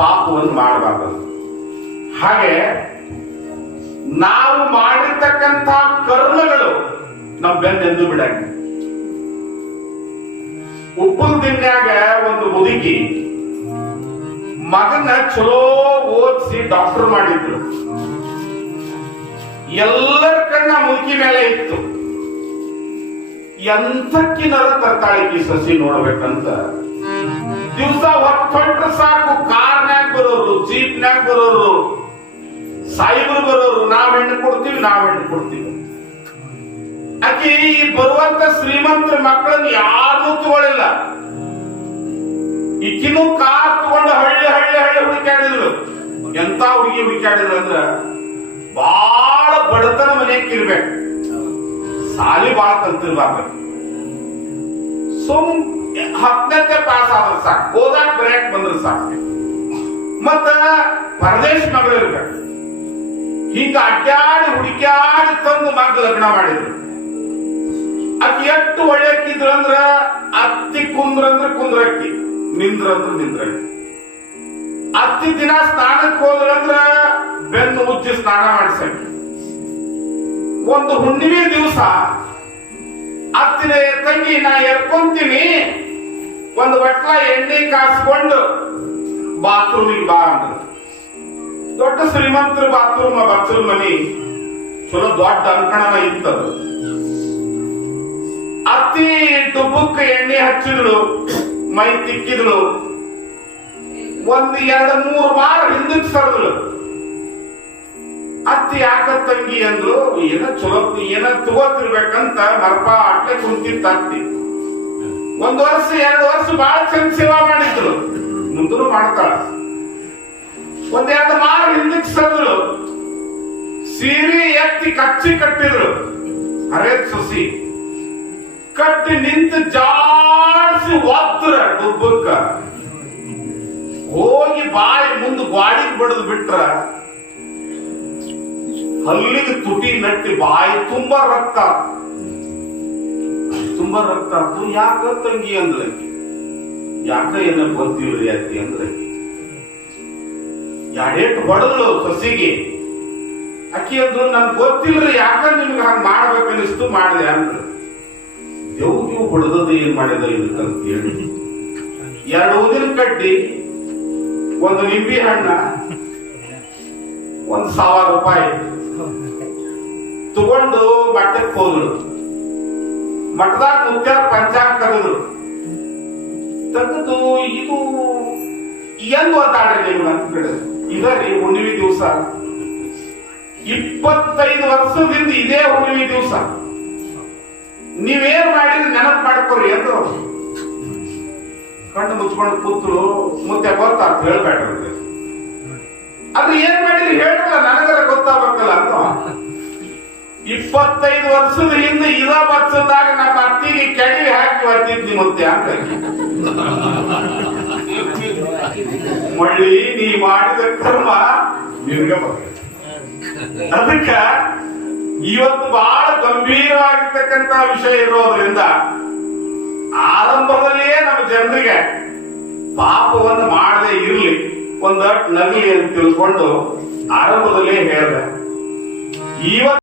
ಪಾಪವನ್ನು ಮಾಡಬಾರದು. ಹಾಗೆ ನಾವು ಮಾಡಿರ್ತಕ್ಕಂಥ ಕರ್ಮಗಳು ನಮ್ಮ ಬೆನ್ನೆಂದು ಬಿಡಂಗ. ಉಪ್ಪುನ ದಿನ್ಯಾಗ ಒಂದು ಮುದುಕಿ ಮಗನ ಚಲೋ ಓದಿಸಿ ಡಾಕ್ಟರ್ ಮಾಡಿದ್ರು. ಎಲ್ಲರ ಕಣ್ಣ ಮುದುಕಿ ಮೇಲೆ ಇತ್ತು. ಎಂತಕ್ಕಿನರ ತರ್ತಾಳಿಕಿ ಸಸಿ ನೋಡ್ಬೇಕಂತ ದಿವಸ ಹೊರಟ್ರೆ ಸಾಕು. ಕಾರ್ನ್ಯಾಗ ಬರೋರು, ಜೀಪ್ನ್ಯಾಗ ಬರೋರು, ಸಾಯಿಬರು ಬರೋರು, ನಾವ್ ಹೆಣ್ಣು ಕೊಡ್ತೀವಿ. ಆಕಿ ಬರುವಂತ ಶ್ರೀಮಂತರ ಮಕ್ಕಳನ್ನ ಯಾರು ತಗೊಳ್ಳಿಲ್ಲ. ಈಕಿನೂ ಕಾರ್ ತಗೊಂಡು ಹಳ್ಳಿ ಹುಡುಕಾಡಿದ್ರು. ಎಂತ ಹುಡುಕಾಡಿದ್ರು ಅಂದ್ರ ಬಾಳ ಬಡತನ ಮನೆಯಕ್ಕಿರ್ಬೇಕು, ಸಾಲಿ ಬಾಳ ಕಲ್ತಿರ್ಬಾರ್ದು. ಸುಮ್ 10ನೇ ಪಾಸ್ ಆದ್ರೆ ಸಾಕು, ಹೋದಾಗ ಬರೆಯಕ್ ಬಂದ್ರೆ ಸಾಕು. ಮತ್ತ ಪರದೇಶ ಮಗಳು ಇರ್ಬೇಕು. ಹಿಂಗ ಅಡ್ಡಾಡಿ ಹುಡುಕ್ಯಾಡಿ ತಂದು ಮಗ ಲಗ್ನ ಮಾಡಿದ್ರು. ಅಕ್ಕಿ ಎಷ್ಟು ಒಳ್ಳೆಕ್ಕಿದ್ರು ಅಂದ್ರ ಅತ್ತಿ ಕುಂದ್ರಂದ್ರ ಕುಂದ್ರಕ್ಕಿ, ನಿಂದ್ರಂದ್ರ ನಿಂದ್ರಕ್ಕಿ. ಅತ್ತಿ ದಿನ ಸ್ನಾನಕ್ಕೆ ಹೋದ್ರಂದ್ರ ಬೆನ್ನು ಉಜ್ಜಿ ಸ್ನಾನ ಮಾಡಿಸಕ್ಕಿ. ಒಂದು ಹುಣ್ಣಿಮೆ ದಿವಸ ಅತ್ತಿನ ತಂಗಿ ನಾ ಎರ್ಕೊಂತೀನಿ, ಒಂದು ಬಟ್ಲ ಎಣ್ಣೆ ಕಾಸ್ಕೊಂಡು ಬಾತ್ರೂಮಿಗೆ ಬಾ ಅಂದ್ರು. ದೊಡ್ಡ ಶ್ರೀಮಂತರ ಬಾತ್ರೂಮ್, ಬಾತ್ರೂಮ್ ಮನಿ ಚಲೋ ದೊಡ್ಡ ಅಂಕಣನ ಇತ್ತದು. ಅತ್ತಿ ಡುಬ್ಬಕ್ಕೆ ಎಣ್ಣೆ ಹಚ್ಚಿದ್ಳು, ಮೈ ತಿಕ್ಕಿದ್ಳು. ಒಂದ್ 2-3 ವಾರ ಹಿಂದಕ್ಕೆ ಸರದ್ಳು. ಅತ್ತಿ ಯಾಕ ತಂಗಿ ಅಂದ್ರು, ಏನ ಚಲೋ ಏನ ತಗೋತಿರ್ಬೇಕಂತ ಮರಪ ಅಟ್ಲೆ ಕುಂತಿತ್ತ ಅತ್ತಿ. 1 ವರ್ಷ 2 ವರ್ಷ ಬಹಳ ಚಂದ ಸೇವಾ ಮಾಡಿದ್ರು, ಮುಂದೂ ಮಾಡ್ತಾಳ. 1-2 ವಾರ ಹಿಂದಕ್ಕೆ ಸರದ್ಳು. ಸೀರೆ ಎತ್ತಿ ಕಚ್ಚಿ ಕಟ್ಟಿದ್ರು. ಹರೇದ್ ಸೊಸಿ ಕಟ್ಟಿ ನಿಂತು ಜಾಡ್ಸಿ ಒದ್ರ ಡುಬ್ಬಕ್ಕ ಹೋಗಿ ಬಾಯಿ ಮುಂದೆ ಗಾಡಿಗೆ ಬಡದು ಬಿಟ್ರ ಹಲ್ಲಿಗೆ ತುಟಿ ನಟ್ಟಿ ಬಾಯಿ ತುಂಬಾ ರಕ್ತ ಆತು. ಯಾಕ ತಂಗಿ ಅಂದ್ರಕಿ, ಯಾಕ ಏನ ಗೊತ್ತಿಲ್ರಿ ಅತ್ತಿ ಅಂದ್ರಕಿ. ಎರಡೇಟ್ ಹೊಡೆದ್ಲು ಸಸಿಗೆ. ಅಕ್ಕಿ ಅಂದ್ರು ನನ್ ಗೊತ್ತಿಲ್ರಿ, ಯಾಕ ನಿಮ್ಗೆ ಹಂಗ ಮಾಡ್ಬೇಕನ್ನಿಸ್ತು ಮಾಡಿದೆ ಅಂದ್ರು. ದೇವ್ಗಿವು ಹೊಡೆದದ ಏನ್ ಮಾಡಿದ ಇದಕ್ಕಂತ ಹೇಳಿ 2 ಊದಿನ ಕಡ್ಡಿ, 1 ನಿಂಬೆ ಹಣ್ಣ, 1,000 ರೂಪಾಯಿ ತಗೊಂಡು ಮಠಕ್ಕೆ ಹೋದ್ರು. ಮಠದಾಗ ಮುತ್ಯಾರ ಪಂಚಾಂಗ ತೆಗೆದ್ರು. ಇದು ಹೆಂಗ್ ಗೊತ್ತಾಡ್ರಿ ನಿಮ್ಗೆ ಅಂತ ಕೇಳಿದ್ರು. ಇದರಿ ಹುಣ್ಣಿಮೆ ದಿವಸ 25 ವರ್ಷದಿಂದ ಇದೇ ಹುಣ್ಣಿಮೆ ದಿವಸ ನೀವೇನ್ ಮಾಡಿದ್ರೆ ನೆನಪು ಮಾಡ್ಕೊರಿ ಅಂದ್ರು. ಕಣ್ಣು ಮುಚ್ಕೊಂಡು ಕೂತ್ರು. ಮುತ್ತೆ ಗೊತ್ತಾಗ್ತ ಹೇಳ್ಬೇಡ್ರಿ, ಅದು ಏನ್ ಮಾಡಿದ್ರಿ ಹೇಳ್ರಲ್ಲ, ನನಗರ ಗೊತ್ತಾಗಬೇಕಲ್ಲ ಅಂತ. 25 ವರ್ಷದ ಹಿಂದೆ ಇದ ಬಚ್ಚದಾಗ ನಮ್ಮ ಅತ್ತಿಗೆ ಕೆಡವಿ ಹಾಕಿ ಬರ್ತಿದ್ನಿ ಮುತ್ತೆ ಅಂತ. ಮಳ್ಳಿ ನೀ ಮಾಡಿದ ಕರ್ಮ ನಿನ್ಗೆ ಬರ್ತದೆ. ಅದಕ್ಕ ಇವತ್ತು ಬಹಳ ಗಂಭೀರವಾಗಿರ್ತಕ್ಕಂಥ ವಿಷಯ ಇರೋದ್ರಿಂದ ಆರಂಭದಲ್ಲಿಯೇ ನಮ್ಮ ಜನರಿಗೆ ಪಾಪವನ್ನು ಮಾಡದೆ ಇರ್ಲಿ, ಒಂದಷ್ಟು ನಗಲಿ ಅಂತ ತಿಳ್ಕೊಂಡು ಆರಂಭದಲ್ಲೇ ಹೇಳಿದೆ. ಇವತ್ತು